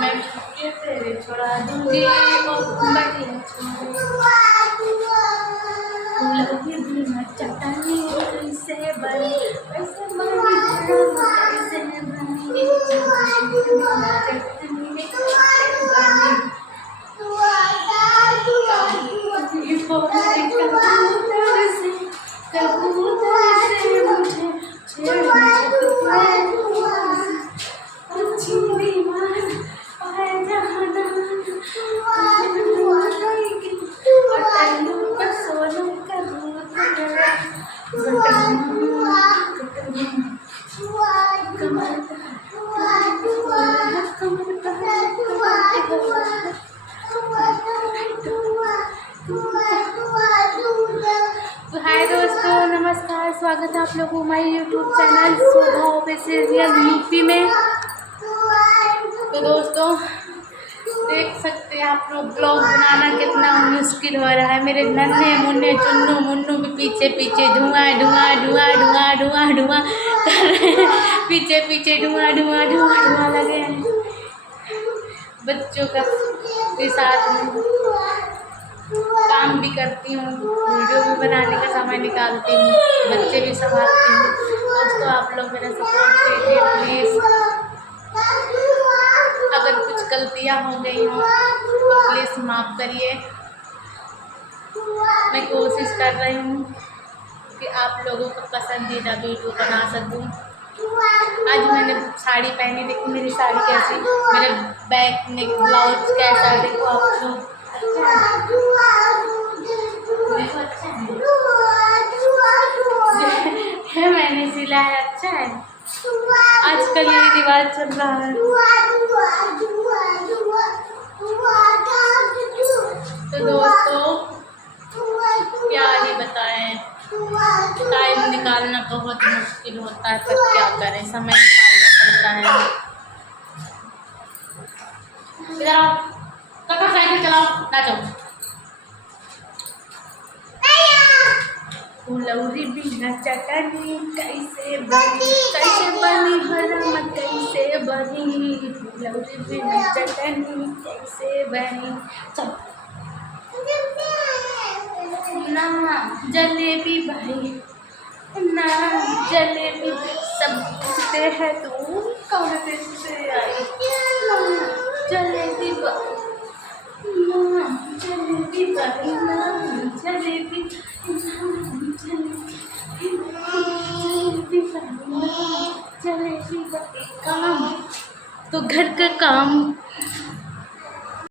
मैं के तेरे छोड़ा दूंगी और बढ़िया लगी बिना चटनी कैसे बनी कैसे बनी कैसे बनी कबूतर से मुझे छेड़ना तो हाय दोस्तों, नमस्कार, स्वागत है आप लोगों को हमारे यूट्यूब चैनल शोभा ऑफिशियल यूपी में। तो दोस्तों देख सकते हैं आप लोग, ब्लॉग बनाना कितना मुश्किल हो रहा है। मेरे नन्हे मुन्ने चुन्नू मुन्नू भी पीछे पीछे धुआं धुआं धुआं धुआं धुआं धुआं कर रहे हैं, पीछे पीछे धुआं धुआं धुआं धुआं लगे हैं। बच्चों का के साथ में काम भी करती हूँ, वीडियो भी बनाने का समय निकालती हूँ, बच्चे भी संभालती हूँ। दोस्तों आप लोग मेरा सपोर्ट कीजिए प्लीज़। अगर कुछ गलतियाँ हो गई हों तो प्लीज़ माफ़ करिए। मैं कोशिश कर रही हूँ कि आप लोगों को पसंदीदा वीडियो बना सकूँ। आज मैंने साड़ी पहनी, देखो मेरी साड़ी कैसी, मेरे बैक नेक ब्लाउज कैसा है, देखो आप लोग। अच्छा है, मैंने सिला है, अच्छा है। आजकल ये रिवाज चल रहा है। तो दोस्तों क्या ही बताएं, टाइम निकालना बहुत मुश्किल होता है, पर क्या करें, समय निकालना पड़ता है। इधर आओ, तब साइकिल चलाओ, ना जाओ। फुलौरी बिना चटनी कैसे बनी भला कैसे बनी, फुलौरी बिना चटनी कैसे बनी। ना जलेबी भाई ना जलेबी, सब पूछते हैं तू कौन से आई, जलेबी जलेबी भाई ना जलेबी जलेबी काम, तो घर का काम